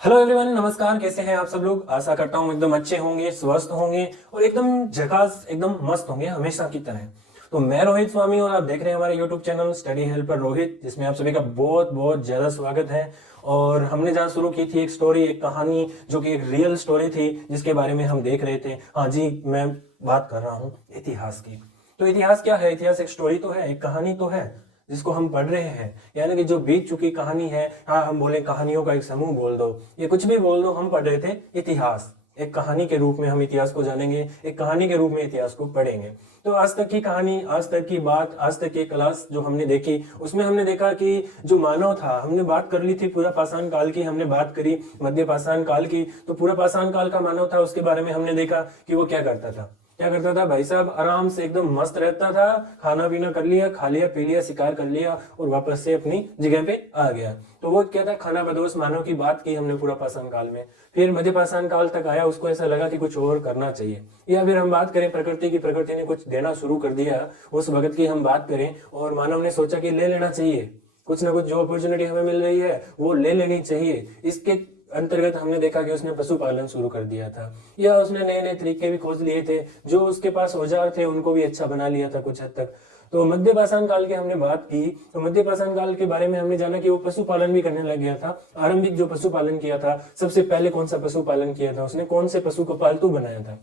Hello everyone, नमस्कार। कैसे हैं आप सब लोग? आशा करता हूँ एकदम अच्छे होंगे, स्वस्थ होंगे और एकदम झकास, एकदम मस्त होंगे हमेशा की तरह। तो मैं रोहित स्वामी और आप देख रहे हैं हमारे YouTube channel study helper Rohit, जिसमें आप सभी का बहुत बहुत ज्यादा स्वागत है। और हमने जहाँ शुरू की थी एक स्टोरी, एक कहानी जो कि एक रियल स्टोरी थी, जिसके बारे में हम देख रहे थे। हाँ जी, मैं बात कर रहा हूँ इतिहास की। तो इतिहास क्या है? इतिहास एक स्टोरी तो है, एक कहानी तो है जिसको हम पढ़ रहे हैं, यानी कि जो बीत चुकी कहानी है। हाँ, हम बोले कहानियों का एक समूह बोल दो, ये कुछ भी बोल दो, हम पढ़ रहे थे इतिहास। एक कहानी के रूप में हम इतिहास को जानेंगे, एक कहानी के रूप में इतिहास को पढ़ेंगे। तो आज तक की कहानी, आज तक की बात, आज तक की क्लास जो हमने देखी, उसमें हमने देखा कि जो मानव था, हमने बात कर ली थी पूरा पाषाण काल की, हमने बात करी मध्य पाषाण काल की। तो पूरा पाषाण काल का मानव था, उसके बारे में हमने देखा कि वो क्या करता था। क्या करता था भाई साहब? आराम से एकदम मस्त रहता था, खाना पीना कर लिया, खा लिया पी लिया, शिकार कर लिया और वापस से अपनी जगह पे आ गया। तो वो क्या था? खाना बदोश मानव की बात की हमने पूरा पाषाण काल में। फिर मध्य पाषाण काल तक आया, उसको ऐसा लगा कि कुछ और करना चाहिए। या फिर हम बात करें प्रकृति की, प्रकृति ने कुछ देना शुरू कर दिया, उस वक्त की हम बात करें, और मानव ने सोचा कि ले लेना चाहिए, कुछ ना कुछ जो अपॉर्चुनिटी हमें मिल रही है वो ले लेनी चाहिए। इसके अंतर्गत हमने देखा कि उसने पशुपालन शुरू कर दिया था, या उसने नए नए तरीके भी खोज लिए थे, जो उसके पास औजार थे उनको भी अच्छा बना लिया था कुछ हद तक। तो मध्य पाषाण काल की हमने बात की, तो मध्य पाषाण काल के बारे में हमने जाना कि वो पशुपालन भी करने लग गया था। आरंभिक जो पशुपालन किया था, सबसे पहले कौन सा पशुपालन किया था उसने, कौन से पशु को पालतू बनाया था?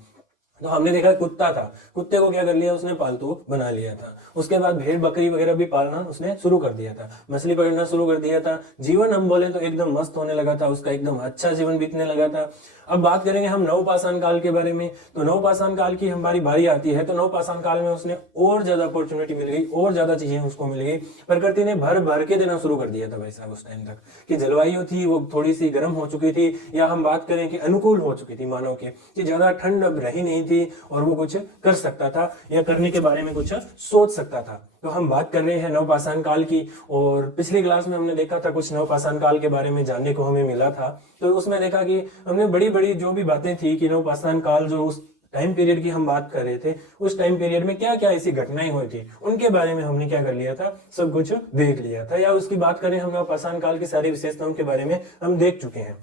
तो हमने देखा कुत्ता था, कुत्ते को क्या कर लिया उसने? पालतू बना लिया था। उसके बाद भेड़ बकरी वगैरह भी पालना उसने शुरू कर दिया था, मछली पकड़ना शुरू कर दिया था। जीवन हम बोले तो एकदम मस्त होने लगा था उसका, एकदम अच्छा जीवन बीतने लगा था। अब बात करेंगे हम नवपाषाण काल के बारे में। तो नवपाषाण काल की हमारी बारी आती है, तो नवपाषाण काल में उसने और ज्यादा अपॉर्चुनिटी मिल गई, और ज्यादा चीजें उसको मिल गई। प्रकृति ने भर भर के देना शुरू कर दिया था भाई साहब उस टाइम तक, कि जलवायु थी वो थोड़ी सी गर्म हो चुकी थी, या हम बात करें कि अनुकूल हो चुकी थी मानव के, कि ज्यादा ठंड अब रही नहीं थी और वो कुछ कर सकता था या करने के बारे में कुछ सोच सकता था। तो हम बात कर रहे हैं नवपाषाण काल की, और पिछली क्लास में हमने देखा था कुछ नवपाषाण काल के बारे में जानने को हमें मिला था। तो उसमें देखा कि हमने बड़ी बड़ी जो भी बातें थी कि नवपाषाण काल जो उस टाइम पीरियड की हम बात कर रहे थे, उस टाइम पीरियड में क्या क्या ऐसी घटनाएं हुई थी, उनके बारे में हमने क्या कर लिया था, सब कुछ देख लिया था। या उसकी बात करें हम, नवपाषाण काल की सारी विशेषताओं के बारे में हम देख चुके हैं।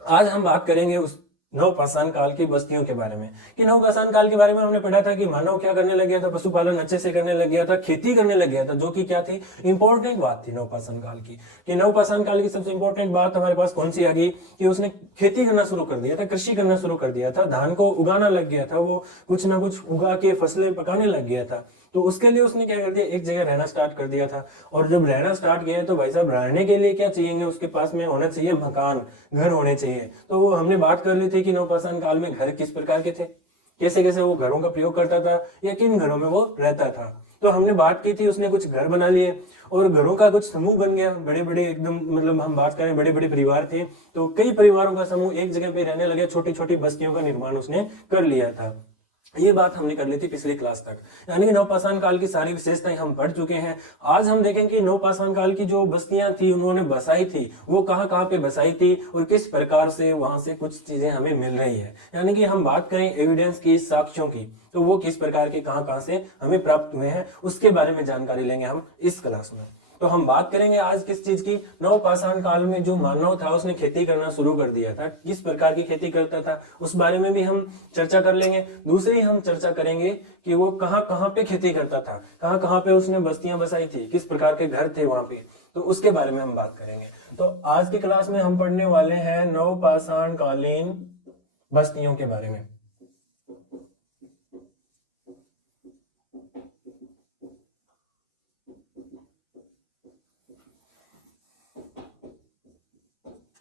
आज हम बात करेंगे उस नवपाषाण काल की बस्तियों के बारे में। कि नवपाषाण काल के बारे में हमने पढ़ा था कि मानव क्या करने लग गया था? पशुपालन अच्छे से करने लग गया था, खेती करने लग गया था, जो कि क्या थी? इंपॉर्टेंट बात थी नवपाषाण काल की। कि नवपाषाण काल की सबसे इंपॉर्टेंट बात हमारे पास कौन सी आ गई? कि उसने खेती करना शुरू कर दिया था, कृषि करना शुरू कर दिया था, धान को उगाना लग गया था, वो कुछ ना कुछ उगा के फसलें पकाने लग गया था। तो उसके लिए उसने क्या कर दिया? एक जगह रहना स्टार्ट कर दिया था। और जब रहना स्टार्ट किया तो भाई साहब, रहने के लिए क्या चाहिए? उसके पास में होना चाहिए मकान, घर होने चाहिए। तो वो हमने बात कर ली थी कि नवपाषाण काल में घर किस प्रकार के थे, कैसे कैसे वो घरों का प्रयोग करता था, या किन घरों में वो रहता था। तो हमने बात की थी, उसने कुछ घर बना लिए और घरों का कुछ समूह बन गया, बड़े बड़े एकदम, मतलब हम बात करें बड़े बड़े परिवार थे, तो कई परिवारों का समूह एक जगह पे रहने लगे, छोटी छोटी बस्तियों का निर्माण उसने कर लिया था। ये बात हमने कर ली थी पिछली क्लास तक, यानी कि नवपाषाण काल की सारी विशेषताएं हम पढ़ चुके हैं। आज हम देखेंगे कि नवपाषाण काल की जो बस्तियां थी उन्होंने बसाई थी, वो कहां कहां पे बसाई थी और किस प्रकार से वहां से कुछ चीजें हमें मिल रही है। यानी कि हम बात करें एविडेंस की, साक्ष्यों की, तो वो किस प्रकार के कहां कहां से हमें प्राप्त हुए हैं, उसके बारे में जानकारी लेंगे हम इस क्लास में। तो हम बात करेंगे आज किस चीज की? नवपाषाण काल में जो मानव था उसने खेती करना शुरू कर दिया था, किस प्रकार की खेती करता था उस बारे में भी हम चर्चा कर लेंगे। दूसरी हम चर्चा करेंगे कि वो कहां कहां पे खेती करता था, कहां कहां पे उसने बस्तियां बसाई थी, किस प्रकार के घर थे वहां पे, तो उसके बारे में हम बात करेंगे। तो आज की क्लास में हम पढ़ने वाले हैं नवपाषाण कालीन बस्तियों के बारे में।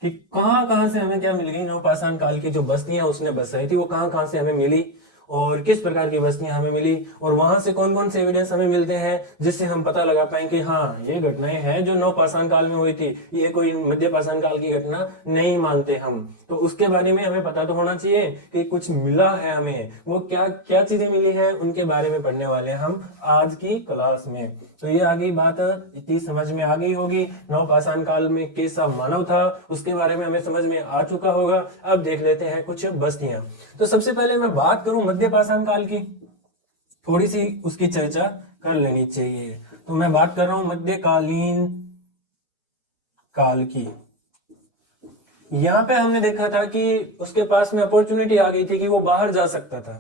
कि कहां कहां से हमें क्या मिल गई? नवपाषाण काल की जो बस्तियां उसने बसाई थी वो कहां कहां से हमें मिली, और किस प्रकार की बस्तियां हमें मिली, और वहां से कौन कौन से एविडेंस हमें मिलते हैं जिससे हम पता लगा पाए कि हाँ, ये घटनाएं हैं जो नवपाषाण काल में हुई थी, ये कोई मध्य पाषाण काल की घटना नहीं मानते हम। तो उसके बारे में हमें पता तो होना चाहिए कि कुछ मिला है हमें, वो क्या क्या चीजें मिली है, उनके बारे में पढ़ने वाले हैं हम आज की क्लास में। तो ये आ गई बात, इतनी समझ में आ गई होगी। नवपाषाण काल में कैसा मानव था उसके बारे में हमें समझ में आ चुका होगा। अब देख लेते हैं कुछ बस्तियां। तो सबसे पहले मैं बात करूं मध्य पाषाण काल की, थोड़ी सी उसकी चर्चा कर लेनी चाहिए। तो मैं बात कर रहा हूं मध्यकालीन काल की। यहाँ पे हमने देखा था कि उसके पास में अपॉर्चुनिटी आ गई थी कि वो बाहर जा सकता था।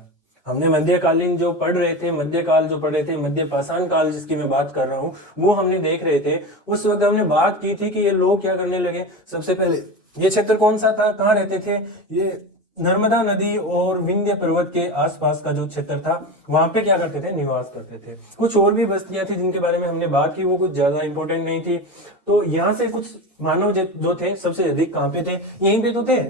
हमने मध्यकालीन जो पढ़ रहे थे, मध्यकाल जो पढ़ रहे थे, मध्य पाषाण काल जिसकी मैं बात कर रहा हूँ, वो हमने देख रहे थे। उस वक्त हमने बात की थी कि ये लोग क्या करने लगे। सबसे पहले ये क्षेत्र कौन सा था, कहाँ रहते थे, ये नर्मदा नदी और विंध्य पर्वत के आसपास का जो क्षेत्र था, वहां पे क्या करते थे, निवास करते थे। कुछ और भी बस्तियां थी जिनके बारे में हमने बात की, वो कुछ ज्यादा इंपॉर्टेंट नहीं थी। तो यहाँ से कुछ मानव जो थे सबसे अधिक कहाँ पे थे, यहीं पे तो थे।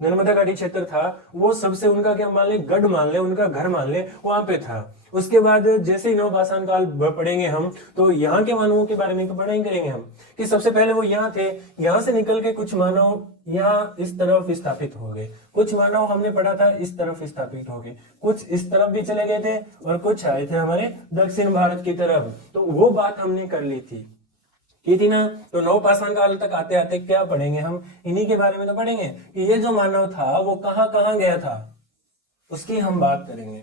नर्मदा घाटी क्षेत्र था वो सबसे, उनका क्या मान ले, गढ़ मान ले, उनका घर मान ले, वहां पे था। उसके बाद जैसे ही नवपाषाण काल पढ़ेंगे हम, तो यहाँ के मानवों के बारे में तो पढ़ा ही करेंगे हम कि सबसे पहले वो यहाँ थे। यहाँ से निकल के कुछ मानव यहाँ इस तरफ स्थापित हो गए, कुछ मानव हमने पढ़ा था इस तरफ स्थापित हो गए, कुछ इस तरफ भी चले गए थे और कुछ आए थे हमारे दक्षिण भारत की तरफ। तो वो बात हमने कर ली थी थी ना। तो नवपाषाण काल तक आते आते क्या पढ़ेंगे हम, इन्हीं के बारे में तो पढ़ेंगे कि ये जो मानव था वो कहाँ कहाँ गया था, उसकी हम बात करेंगे।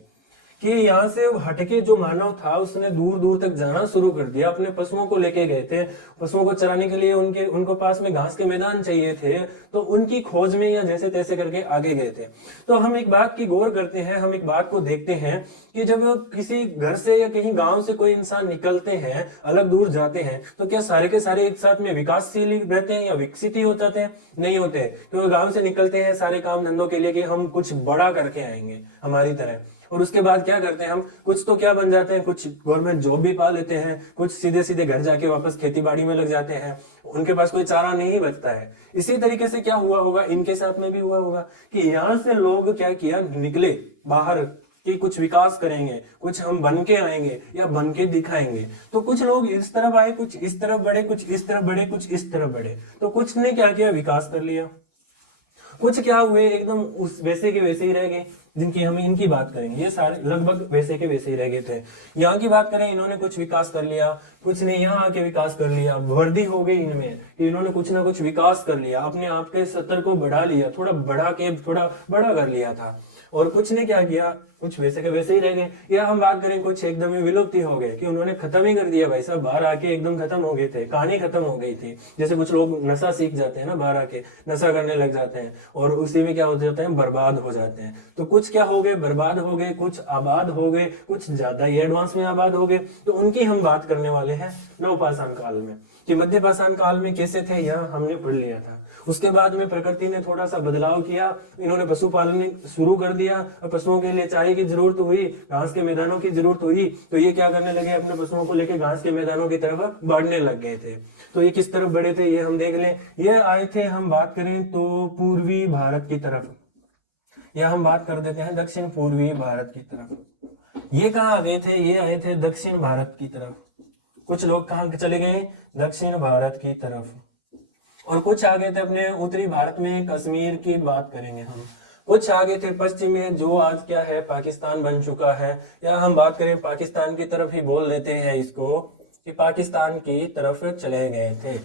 कि यहाँ से हटके जो मानव था उसने दूर दूर तक जाना शुरू कर दिया। अपने पशुओं को लेके गए थे, पशुओं को चराने के लिए उनको पास में घास के मैदान चाहिए थे, तो उनकी खोज में या जैसे तैसे करके आगे गए थे। तो हम एक बात की गौर करते हैं, हम एक बात को देखते हैं कि जब किसी घर से या कहीं गांव से कोई इंसान निकलते हैं, अलग दूर जाते हैं, तो क्या सारे के सारे एक साथ में विकासशील रहते हैं या विकसित ही हो जाते हैं? नहीं होते। क्योंकि गांव से निकलते हैं सारे काम धंधों के लिए कि हम कुछ बड़ा करके आएंगे हमारी तरह, और उसके बाद क्या करते हैं हम, कुछ तो क्या बन जाते हैं, कुछ गवर्नमेंट जॉब भी पा लेते हैं, कुछ सीधे सीधे घर जाके वापस खेती बाड़ी में लग जाते हैं, उनके पास कोई चारा नहीं बचता है। इसी तरीके से क्या हुआ होगा, इनके साथ में भी हुआ होगा कि यहाँ से लोग क्या किया, निकले बाहर कि कुछ विकास करेंगे, कुछ हम बन के आएंगे या बन के दिखाएंगे। तो कुछ लोग इस तरफ आए, कुछ इस तरफ बढ़े, कुछ इस तरफ बढ़े, कुछ इस तरफ बढ़े। तो कुछ ने क्या किया, विकास कर लिया। कुछ क्या हुए, एकदम उस वैसे के वैसे ही रह गए, जिनकी हम इनकी बात करेंगे। ये सारे लगभग वैसे के वैसे ही रह गए थे। यहाँ की बात करें, इन्होंने कुछ विकास कर लिया, कुछ ने यहाँ आके विकास कर लिया। वृद्धि हो गई इनमें कि इन्होंने कुछ ना कुछ विकास कर लिया, अपने आप के स्तर को बढ़ा लिया, थोड़ा बढ़ा के थोड़ा बड़ा कर लिया था। और कुछ ने क्या किया, कुछ वैसे के वैसे ही रह गए। या हम बात करें, कुछ एकदम ही विलुप्त हो गए कि उन्होंने खत्म ही कर दिया भाई साहब, बाहर आके एकदम खत्म हो गए थे, कहानी खत्म हो गई थी। जैसे कुछ लोग नशा सीख जाते हैं ना, बाहर आके नशा करने लग जाते हैं और उसी में क्या हो जाता है, बर्बाद हो जाते हैं। तो कुछ क्या हो गए, बर्बाद हो गए, कुछ आबाद हो गए, कुछ ज्यादा ही एडवांस में आबाद हो गए। तो उनकी हम बात करने वाले हैं नवपाषाण काल में, कि मध्य पाषाण काल में कैसे थे, यह हमने पढ़ लिया था। उसके बाद में प्रकृति ने थोड़ा सा बदलाव किया, इन्होंने पशुपालन शुरू कर दिया और पशुओं के लिए चारे की जरूरत हुई, घास के मैदानों की जरूरत हुई, तो ये क्या करने लगे, अपने पशुओं को लेकर घास के मैदानों की तरफ बढ़ने लग गए थे। तो ये किस तरफ बढ़े थे, ये हम देख लें। ये आए थे, हम बात करें तो पूर्वी भारत की तरफ, या हम बात कर देते हैं दक्षिण पूर्वी भारत की तरफ। ये कहाँ आ गए थे, ये आए थे दक्षिण भारत की तरफ। कुछ लोग कहाँ चले गए, दक्षिण भारत की तरफ, और कुछ आ गए थे अपने उत्तरी भारत में, कश्मीर की बात करेंगे हम। कुछ आ गए थे पश्चिम में, जो आज क्या है, पाकिस्तान बन चुका है, या हम बात करें पाकिस्तान की तरफ ही बोल देते हैं इसको, कि पाकिस्तान की तरफ चले गए थे।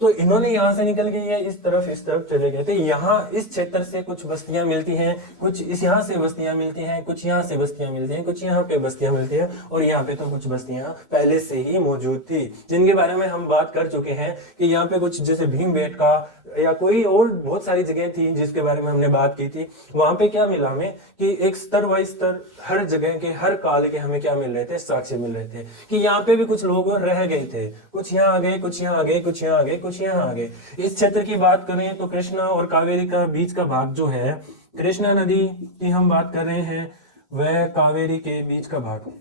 तो इन्होंने यहाँ से निकल के ये इस तरफ चले गए थे। यहाँ इस क्षेत्र से कुछ बस्तियां मिलती हैं, कुछ इस यहाँ से बस्तियां मिलती हैं, कुछ यहाँ से बस्तियां मिलती हैं, कुछ यहाँ पे बस्तियां मिलती हैं, और यहाँ पे तो कुछ बस्तियां पहले से ही मौजूद थी, जिनके बारे में हम बात कर चुके हैं कि यहाँ पे कुछ जैसे भीमबेटका या कोई और बहुत सारी जगह थी जिसके बारे में हमने बात की थी। वहां पे क्या मिला हमें कि एक स्तर वाई स्तर हर जगह के, हर काल के हमें क्या मिल रहे थे, साक्ष्य मिल रहे थे कि यहाँ पे भी कुछ लोग रह गए थे। कुछ यहाँ आ गए, कुछ यहाँ आ गए, कुछ यहाँ आ गए, कुछ यहाँ आ गए। इस क्षेत्र की बात करें तो कृष्णा और कावेरी का बीच का भाग जो है, कृष्णा नदी की हम बात कर रहे हैं, वह कावेरी के बीच का भाग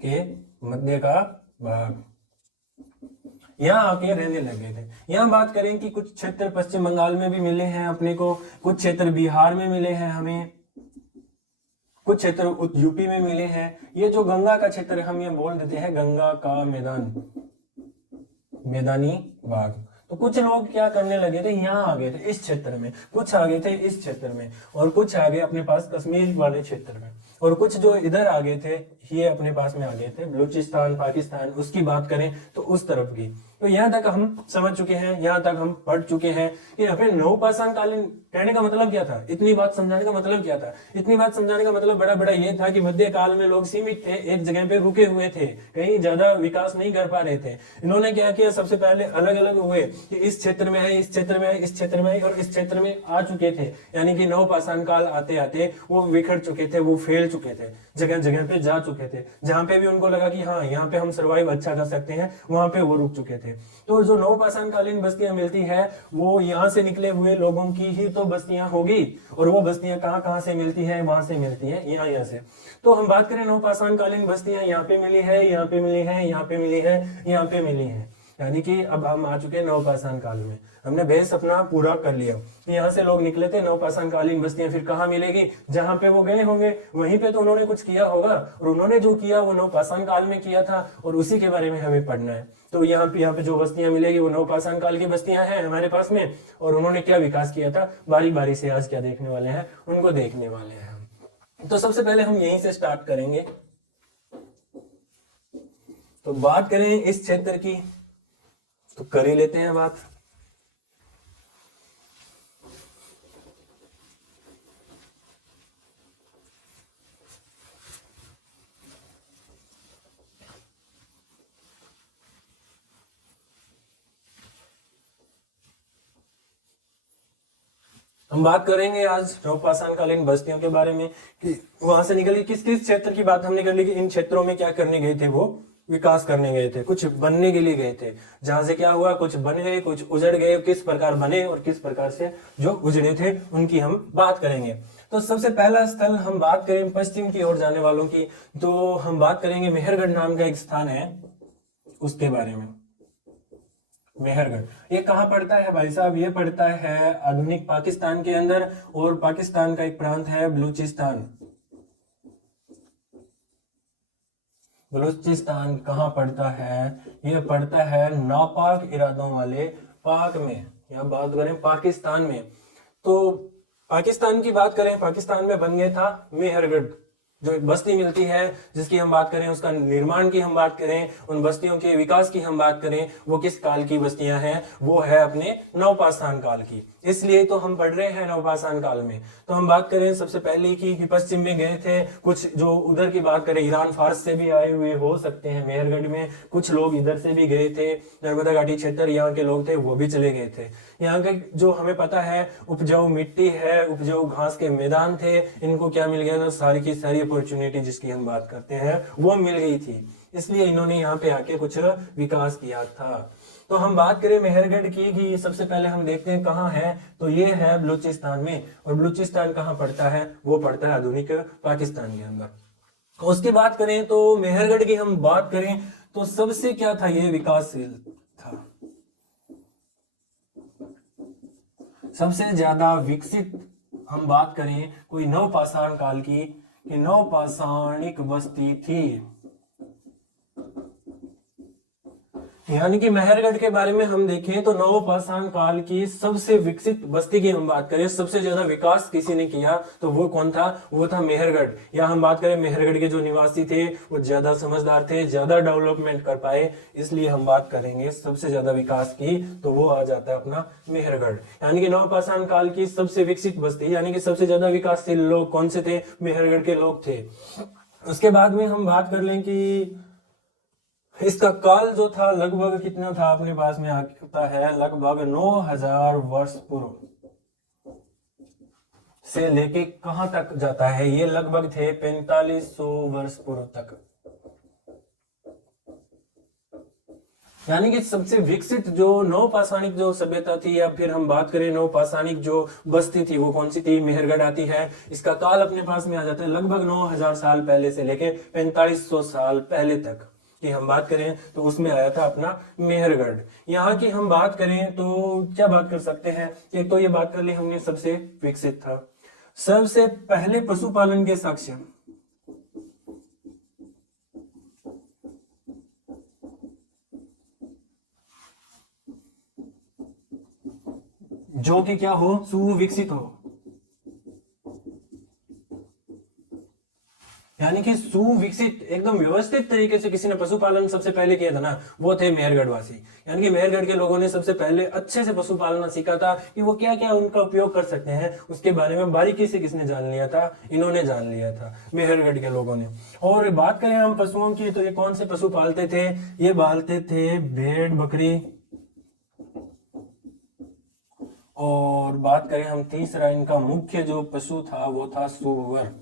के मध्य का भाग यहाँ आके रहने लगे थे। यहाँ बात करें कि कुछ क्षेत्र पश्चिम बंगाल में भी मिले हैं अपने को, कुछ क्षेत्र बिहार में मिले हैं हमें, कुछ क्षेत्र यूपी में मिले हैं। ये जो गंगा का क्षेत्र हम ये बोल देते हैं गंगा का मैदान, मैदानी भाग। तो कुछ लोग क्या करने लगे थे, यहाँ आ गए थे इस क्षेत्र में, कुछ आ गए थे इस क्षेत्र में, और कुछ आ गए अपने पास कश्मीर वाले क्षेत्र में, और कुछ जो इधर आ गए थे ये अपने पास में आ गए थे, बलूचिस्तान, पाकिस्तान, उसकी बात करें तो उस तरफ की। तो यहाँ तक हम समझ चुके हैं, यहाँ तक हम पढ़ चुके हैं कि अपने नवपाषाण कालीन कहने का मतलब क्या था, इतनी बात समझाने का मतलब क्या था। इतनी बात समझाने का मतलब बड़ा बड़ा ये था कि मध्य काल में लोग सीमित थे, एक जगह पे रुके हुए थे, कहीं ज्यादा विकास नहीं कर पा रहे थे। इन्होंने क्या किया, सबसे पहले अलग अलग हुए कि इस क्षेत्र में है, इस क्षेत्र में है, इस क्षेत्र में है और इस क्षेत्र में आ चुके थे। यानी कि नवपाषाण काल आते आते वो बिखर चुके थे, वो फैल चुके थे, जगह जगह पे जा चुके थे। जहां पे भी उनको लगा कि हाँ यहाँ पे हम सर्वाइव अच्छा कर सकते हैं, वहां पे वो रुक चुके थे। तो जो नवपाषाण कालीन बस्तियां मिलती है वो यहाँ से निकले हुए लोगों की ही तो बस्तियां होगी। और वो बस्तियां कहाँ कहाँ से मिलती है, वहां से मिलती है, यहाँ से। तो हम बात करें नवपाषाण कालीन बस्तियां यहाँ पे मिली है, यहाँ पे मिली है, यहाँ पे मिली है, यहाँ पे मिली है। यानी कि अब हम आ चुके हैं नवपाषाण काल में, हमने बेस अपना पूरा कर लिया। यहाँ से लोग निकले थे, नवपाषाण कालीन बस्तियां फिर कहाँ मिलेगी, जहां पे वो गए होंगे वहीं पे तो उन्होंने कुछ किया होगा, और उन्होंने जो किया वो नवपाषाण काल में किया था, और उसी के बारे में हमें पढ़ना है। तो यहाँ पे जो बस्तियां मिलेगी वो नवपाषाण काल की बस्तियां हैं हमारे पास में, और उन्होंने क्या विकास किया था, बारी बारी से आज क्या देखने वाले हैं, उनको देखने वाले हैं। तो सबसे पहले हम यहीं से स्टार्ट करेंगे। तो बात करें इस क्षेत्र की, तो कर ही लेते हैं बात। हम बात करेंगे आज नवपाषाण कालीन बस्तियों के बारे में कि वहां से निकली किस किस क्षेत्र की बात हमने कर ली कि इन क्षेत्रों में क्या करने गए थे, वो विकास करने गए थे, कुछ बनने के लिए गए थे। जहां से क्या हुआ, कुछ बन गए, कुछ उजड़ गए, किस प्रकार बने और किस प्रकार से जो उजड़े थे उनकी हम बात करेंगे। तो सबसे पहला स्थल हम बात करें पश्चिम की ओर जाने वालों की, तो हम बात करेंगे मेहरगढ़ नाम का एक स्थान है उसके बारे में। मेहरगढ़ ये कहाँ पड़ता है भाई साहब, ये पड़ता है आधुनिक पाकिस्तान के अंदर, और पाकिस्तान का एक प्रांत है बलूचिस्तान। बलूचिस्तान कहाँ पड़ता है, ये पड़ता है नापाक इरादों वाले पाक में, या बात करें पाकिस्तान में। तो पाकिस्तान की बात करें, पाकिस्तान में बन गया था मेहरगढ़, जो एक बस्ती मिलती है जिसकी हम बात करें, उसका निर्माण की हम बात करें, उन बस्तियों के विकास की हम बात करें, वो किस काल की बस्तियां हैं, वो है अपने नवपाषाण काल की। इसलिए तो हम पढ़ रहे हैं नवपाषाण काल में। तो हम बात करें सबसे पहले की कि पश्चिम में गए थे, कुछ जो उधर की बात करें ईरान फारस से भी आए हुए हो सकते हैं मेहरगढ़ में, कुछ लोग इधर से भी गए थे, नर्मदा घाटी क्षेत्र यहाँ के लोग थे वो भी चले गए थे। यहाँ के जो हमें पता है उपजाऊ मिट्टी है, उपजाऊ घास के मैदान थे, इनको क्या मिल गया था, सारी की सारी अपॉर्चुनिटी जिसकी हम बात करते हैं वो मिल गई थी, इसलिए इन्होंने यहाँ पे आके कुछ विकास किया था। तो हम बात करें मेहरगढ़ की कि सबसे पहले हम देखते हैं कहाँ है, तो ये है बलूचिस्तान में। और बलूचिस्तान कहाँ पड़ता है, वो पड़ता है आधुनिक पाकिस्तान के अंदर। उसकी बात करें तो मेहरगढ़ की हम बात करें तो सबसे क्या था, ये विकासशील था, सबसे ज्यादा विकसित। हम बात करें कोई नवपाषाण काल की कि नवपाषाणिक बस्ती थी, यानी कि मेहरगढ़ के बारे में हम देखें तो नवपाषाण काल की सबसे विकसित बस्ती की हम बात करें, सबसे ज्यादा विकास किसी ने किया तो वो कौन था, वो था मेहरगढ़। या हम बात करें मेहरगढ़ के जो निवासी थे वो ज्यादा समझदार थे, ज्यादा डेवलपमेंट कर पाए, इसलिए हम बात करेंगे सबसे ज्यादा विकास की तो वो आ जाता है अपना मेहरगढ़। यानी कि नवपाषाण काल की सबसे विकसित बस्ती, यानी कि सबसे ज्यादा विकासशील लोग कौन से थे, मेहरगढ़ के लोग थे। उसके बाद में हम बात कर लें कि इसका काल जो था लगभग कितना था, अपने पास में आता है लगभग 9000 वर्ष पूर्व से लेके कहां तक जाता है, ये लगभग थे 4500 वर्ष पूर्व तक। यानी कि सबसे विकसित जो नवपाषाणिक जो सभ्यता थी, या फिर हम बात करें नवपाषाणिक जो बस्ती थी वो कौन सी थी, मेहरगढ़ आती है। इसका काल अपने पास में आ जाता है लगभग 9000 साल पहले से लेके 4500 साल पहले तक की हम बात करें तो उसमें आया था अपना मेहरगढ़। यहाँ की हम बात करें तो क्या बात कर सकते हैं, एक तो ये बात कर ली हमने सबसे विकसित था, सबसे पहले पशुपालन के साक्ष्य जो कि क्या हो, सुविकसित हो, यानी कि सुविकसित एकदम व्यवस्थित तरीके से किसी ने पशुपालन सबसे पहले किया था ना, वो थे मेहरगढ़ वासी। यानी कि मेहरगढ़ के लोगों ने सबसे पहले अच्छे से पशुपालन सीखा था कि वो क्या क्या उनका उपयोग कर सकते हैं, उसके बारे में बारीकी से किसने जान लिया था, इन्होंने जान लिया था, मेहरगढ़ के लोगों ने। और बात करें हम पशुओं की, तो ये कौन से पशु पालते थे? ये पालते थे भेड़ बकरी। और बात करें हम तीसरा, इनका मुख्य जो पशु था वो था सुअर।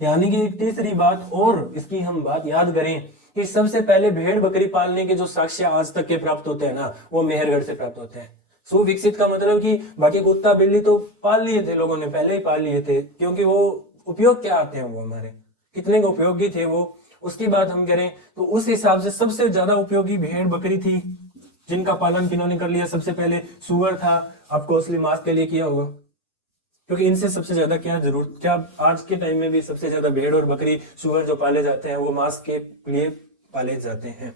यानी कि एक तीसरी बात और इसकी हम बात याद करें कि सबसे पहले भेड़ बकरी पालने के जो साक्ष्य आज तक के प्राप्त होते हैं ना, वो मेहरगढ़ से प्राप्त होते हैं। सुविकसित का मतलब कि बाकी कुत्ता बिल्ली तो पाल लिए थे लोगों ने, पहले ही पाल लिए थे, क्योंकि वो उपयोग क्या आते हैं, वो हमारे कितने को उपयोगी थे वो। उसकी बात हम करें तो उस हिसाब से सबसे ज्यादा उपयोगी भेड़ बकरी थी, जिनका पालन किन्होंने कर लिया सबसे पहले। सुअर था, आपको असली मांस के लिए किया होगा, क्योंकि इनसे सबसे ज्यादा क्या जरूरत, क्या आज के टाइम में भी सबसे ज्यादा भेड़ और बकरी सुअर जो पाले जाते हैं वो मांस के लिए पाले जाते हैं।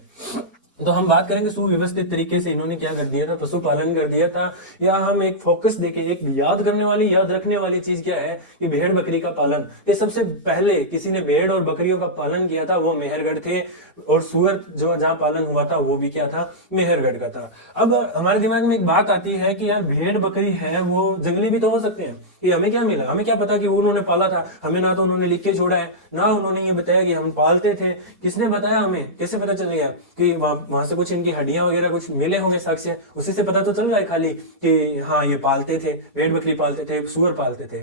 तो हम बात करेंगे सुव्यवस्थित तरीके से इन्होंने क्या कर दिया था, पशुपालन कर दिया था। या हम एक फोकस देखें, एक याद करने वाली, याद रखने वाली चीज क्या है कि भेड़ बकरी का पालन, ये सबसे पहले किसी ने भेड़ और बकरियों का पालन किया था वो मेहरगढ़ थे। और सुअर जो जहां पालन हुआ था वो भी क्या था, मेहरगढ़ का था। अब हमारे दिमाग में एक बात आती है कि यार भेड़ बकरी है वो जंगली भी तो हो सकते हैं, ये हमें क्या मिला, हमें क्या पता कि वो उन्होंने पाला था, हमें ना तो उन्होंने लिख के छोड़ा है, ना उन्होंने ये बताया कि हम पालते थे। किसने बताया, हमें कैसे पता चल गया कि वहां से कुछ इनकी हड्डियां वगैरह कुछ मिले होंगे साक्ष्य, उसी से पता तो चल रहा है खाली कि हाँ ये पालते थे, भेड़ बकरी पालते थे, सुअर पालते थे।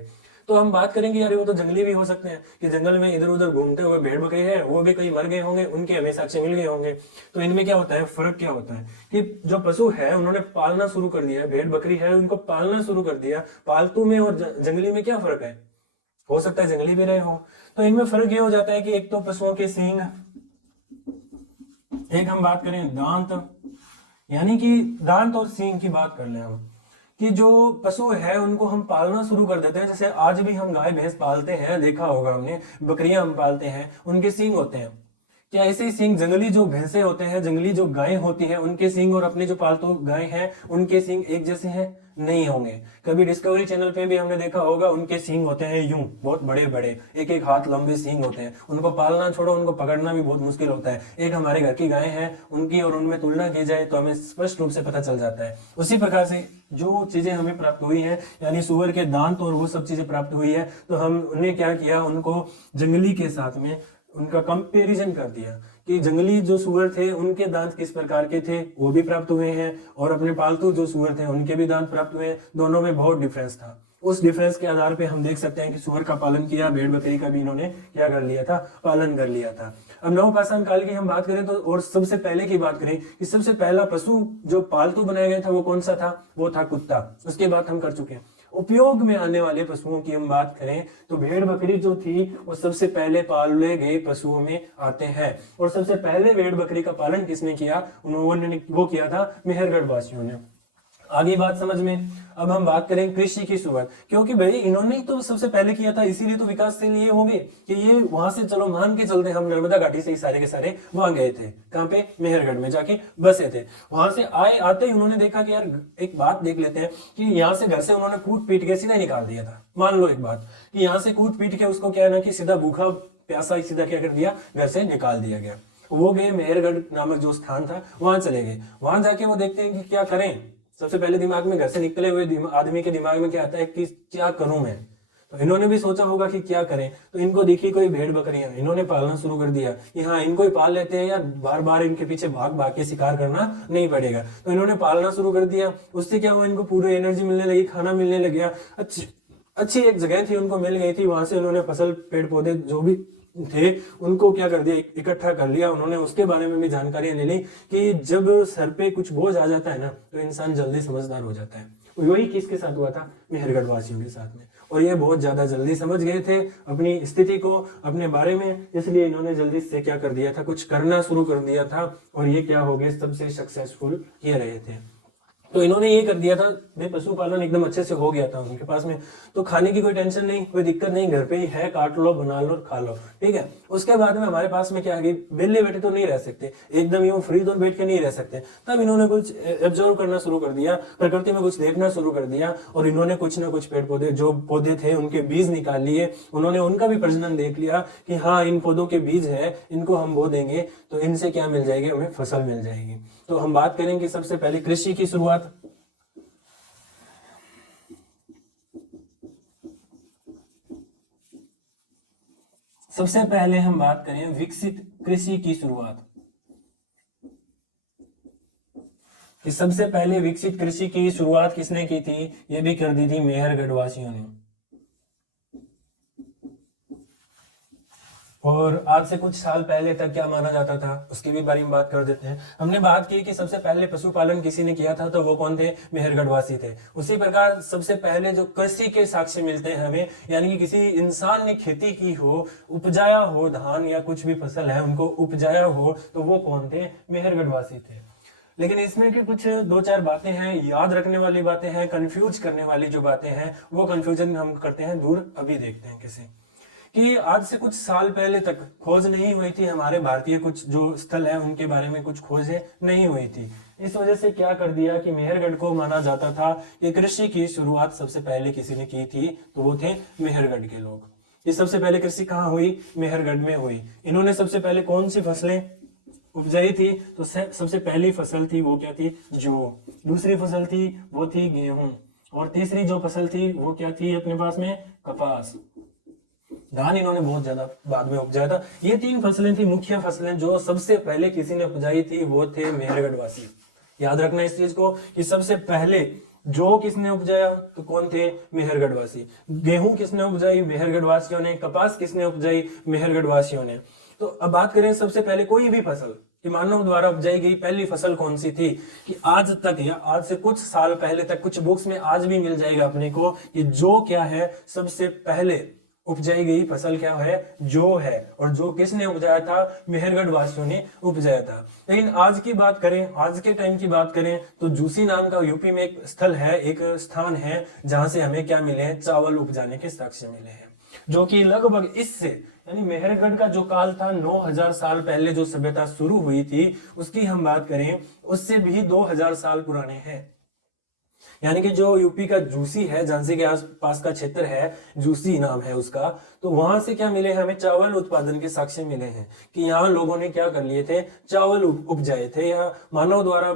तो हम बात करेंगे यार वो तो जंगली भी हो सकते हैं, कि जंगल में इधर उधर घूमते हुए भेड़ बकरी है, वो भी कहीं मर गए होंगे, उनके हमें साक्ष्य मिल गए होंगे। तो इनमें क्या होता है, फर्क क्या होता है कि जो पशु है उन्होंने पालना शुरू कर दिया, भेड़ बकरी है उनको पालना शुरू कर दिया। पालतू में और जंगली में क्या फर्क है, हो सकता है जंगली भी रहे हो। तो इनमें फर्क ये हो जाता है कि एक तो पशुओं के सींग, एक हम बात करें दांत, यानी कि दांत और सींग की बात कर ले हम, कि जो पशु है उनको हम पालना शुरू कर देते हैं। जैसे आज भी हम गाय भैंस पालते हैं, देखा होगा हमने, बकरियां हम पालते हैं, उनके सींग होते हैं। क्या ऐसे ही सींग जंगली जो भैंसे होते हैं, जंगली जो गायें होती हैं, उनके सींग और अपने जो पालतू गाय हैं उनके सींग एक जैसे हैं? नहीं होंगे। कभी डिस्कवरी चैनल पे भी हमने देखा होगा, उनके सींग होते हैं यूं बहुत बड़े बड़े, एक एक हाथ लंबे सींग होते हैं। उनको पालना छोड़ो, उनको पकड़ना भी बहुत मुश्किल होता है। एक हमारे घर की गाय है, उनकी और उनमें तुलना की जाए तो हमें स्पष्ट रूप से पता चल जाता है। उसी प्रकार से जो चीजें हमें प्राप्त हुई है, यानी सुअर के दांत और वो सब चीजें प्राप्त हुई है, तो हमने क्या किया, उनको जंगली के साथ में उनका कंपैरिजन कर दिया कि जंगली जो सुअर थे उनके दांत किस प्रकार के थे, वो भी प्राप्त हुए हैं, और अपने पालतू जो सुअर थे उनके भी दांत प्राप्त हुए हैं। दोनों में बहुत डिफरेंस था। उस डिफरेंस के आधार पे हम देख सकते हैं कि सुअर का पालन किया, भेड़ बकरी का भी इन्होंने क्या कर लिया था, पालन कर लिया था। अब नवपाषाण काल की हम बात करें तो, और सबसे पहले की बात करें कि सबसे पहला पशु जो पालतू बनाया गया था वो कौन सा था, वो था कुत्ता। उसके बाद हम कर चुके हैं। उपयोग में आने वाले पशुओं की हम बात करें तो भेड़ बकरी जो थी वो सबसे पहले पाले गए पशुओं में आते हैं। और सबसे पहले भेड़ बकरी का पालन किसने किया, उन्होंने वो किया था मेहरगढ़ वासियों ने। आगे बात समझ में। अब हम बात करें कृषि की शुरुआत, क्योंकि भाई इन्होंने ही तो सबसे पहले किया था, इसीलिए तो विकासशील ये होंगे कि ये वहां से, चलो मान के चलते हम नर्मदा घाटी से ही सारे के सारे वहां गए थे, कहां पे, मेहरगढ़ में जाके बसे थे। वहां से आते ही उन्होंने देखा कि यार एक बात देख लेते हैं कि यहाँ से घर से उन्होंने कूट पीट के सीधा निकाल दिया था। मान लो एक बात कि यहाँ से कूट पीट के उसको क्या है ना कि सीधा भूखा प्यासा ही सीधा क्या कर दिया, घर से निकाल दिया गया। वो गए मेहरगढ़ नामक जो स्थान था वहां चले गए। वहां जाके वो देखते हैं कि क्या करें। सबसे पहले दिमाग में, घर से निकले हुए आदमी के दिमाग में क्या आता है कि क्या करूं मैं। तो इन्होंने भी सोचा होगा कि क्या करें, तो इनको देखी कोई भेड़ बकरियां, इन्होंने पालना शुरू कर दिया कि हाँ इनको ही पाल लेते हैं यार, बार बार इनके पीछे भाग भाग के शिकार करना नहीं पड़ेगा। तो इन्होंने पालना शुरू कर दिया। उससे क्या हुआ, इनको पूरी एनर्जी मिलने लगी, खाना मिलने लग गया, अच्छी एक जगह थी उनको मिल गई थी। वहां से उन्होंने फसल, पेड़ पौधे जो भी थे उनको क्या कर दिया, इकट्ठा कर लिया उन्होंने। उसके बारे में भी जानकारी ले ली कि जब सर पे कुछ बोझ आ जाता है ना तो इंसान जल्दी समझदार हो जाता है। वही किसके साथ हुआ था, मेहरगढ़ वासियों के साथ में। और ये बहुत ज्यादा जल्दी समझ गए थे अपनी स्थिति को, अपने बारे में, इसलिए इन्होंने जल्दी से क्या कर दिया था, कुछ करना शुरू कर दिया था। और ये क्या हो गए, सबसे सक्सेसफुल ये रहे थे। तो इन्होंने ये कर दिया था, भाई पशुपालन एकदम अच्छे से हो गया था उनके पास में, तो खाने की कोई टेंशन नहीं, कोई दिक्कत नहीं, घर पे ही है, काट लो, बना लो और खा लो, ठीक है। उसके बाद में हमारे पास में क्या आ गई, बेले बैठे तो नहीं रह सकते, एकदम यूं फ्री तो बैठ के नहीं रह सकते। तब इन्होंने कुछ एब्जॉर्व करना शुरू कर दिया, प्रकृति में कुछ देखना शुरू कर दिया, और इन्होंने कुछ ना कुछ पेड़ पौधे, जो पौधे थे उनके बीज निकाल लिए, उन्होंने उनका भी प्रजनन देख लिया कि हाँ इन पौधों के बीज है, इनको हम बो देंगे तो इनसे क्या मिल जाएगी, हमें फसल मिल जाएगी। तो हम बात करेंगे सबसे पहले कृषि की शुरुआत। सबसे पहले हम बात करें विकसित कृषि की शुरुआत, कि सबसे पहले विकसित कृषि की शुरुआत किसने की थी, ये भी कर दी थी मेहरगढ़ वासियों ने। और आज से कुछ साल पहले तक क्या माना जाता था उसके भी बारे में बात कर देते हैं। हमने बात की कि सबसे पहले पशुपालन किसी ने किया था, तो वो कौन थे, मेहरगढ़ वासी थे। उसी प्रकार सबसे पहले जो कृषि के साक्ष्य मिलते हैं हमें, यानी कि किसी इंसान ने खेती की हो, उपजाया हो, धान या कुछ भी फसल है उनको उपजाया हो, तो वो कौन थे, मेहरगढ़ वासी थे। लेकिन इसमें की कुछ दो चार बातें हैं, याद रखने वाली बातें हैं, कंफ्यूज करने वाली जो बातें हैं, वो कंफ्यूजन हम करते हैं दूर, अभी देखते हैं किसी कि आज से कुछ साल पहले तक खोज नहीं हुई थी हमारे भारतीय कुछ जो स्थल है उनके बारे में कुछ खोजें नहीं हुई थी। इस वजह से क्या कर दिया कि मेहरगढ़ को माना जाता था कि कृषि की शुरुआत सबसे पहले किसी ने की थी, तो वो थे मेहरगढ़ के लोग। ये सबसे पहले कृषि कहाँ हुई, मेहरगढ़ में हुई। इन्होंने सबसे पहले कौन सी फसलें उपजाई थी, तो सबसे पहली फसल थी वो क्या थी, जौ। दूसरी फसल थी वो थी गेहूं, और तीसरी जो फसल थी वो क्या थी अपने पास में, कपास। धान इन्होंने बहुत ज्यादा बाद में उपजाया था। ये तीन फसलें थी मुख्य फसलें जो सबसे पहले किसी ने उपजाई थी, वो थे मेहरगढ़ वासी। याद रखना इस चीज को कि सबसे पहले जो किसने उपजाया, तो कौन थे, मेहरगढ़ वासी। गेहूं किसने उपजाई, मेहरगढ़ वासियों ने। कपास किसने उपजाई, मेहरगढ़ वासियों ने। तो अब बात करें सबसे पहले कोई भी फसल कि मानव द्वारा उपजाई गई पहली फसल कौन सी थी, कि आज तक या आज से कुछ साल पहले तक, कुछ बुक्स में आज भी मिल जाएगा अपने को कि जो क्या है, सबसे पहले उपजाई गई फसल क्या है, जो है। और जो किसने उपजाया था, मेहरगढ़ वासियों ने उपजाया था। लेकिन आज की बात करें, आज के टाइम की बात करें, तो जूसी नाम का यूपी में एक स्थल है, एक स्थान है, जहां से हमें क्या मिले हैं, चावल उपजाने के साक्ष्य मिले हैं, जो कि लगभग इससे यानी मेहरगढ़ का जो काल था 9000 साल पहले जो सभ्यता शुरू हुई थी, उसकी हम बात करें, उससे भी 2000 साल पुराने हैं। यानी कि जो यूपी का जूसी है, झांसी के आसपास का क्षेत्र है, जूसी नाम है उसका, तो वहां से क्या मिले हमें, चावल उत्पादन के साक्ष्य मिले हैं कि यहाँ लोगों ने क्या कर लिए थे, चावल उपजाए थे, या मानव द्वारा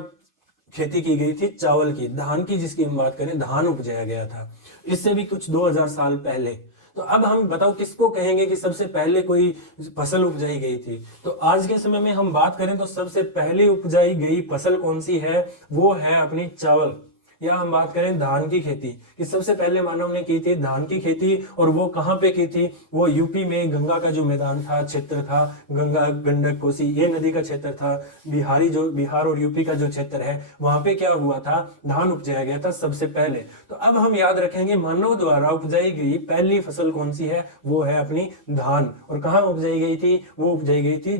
खेती की गई थी चावल की। धान की जिसकी हम बात करें, धान उपजाया गया था इससे भी कुछ 2000 साल पहले। तो अब हम बताओ किसको कहेंगे कि सबसे पहले कोई फसल उपजाई गई थी। तो आज के समय में हम बात करें तो सबसे पहले उपजाई गई फसल कौन सी है, वो है अपनी चावल। या हम बात करें धान की खेती, कि सबसे पहले मानव ने की थी धान की खेती, और वो कहाँ पे की थी, वो यूपी में गंगा का जो मैदान था, क्षेत्र था, गंगा गंडक कोसी ये नदी का क्षेत्र था, बिहार और यूपी का जो क्षेत्र है, वहां पे क्या हुआ था, धान उपजाया गया था सबसे पहले। तो अब हम याद रखेंगे मानव द्वारा उपजाई गई पहली फसल कौन सी है, वो है अपनी धान। और कहाँ उपजाई गई थी, वो उपजाई गई थी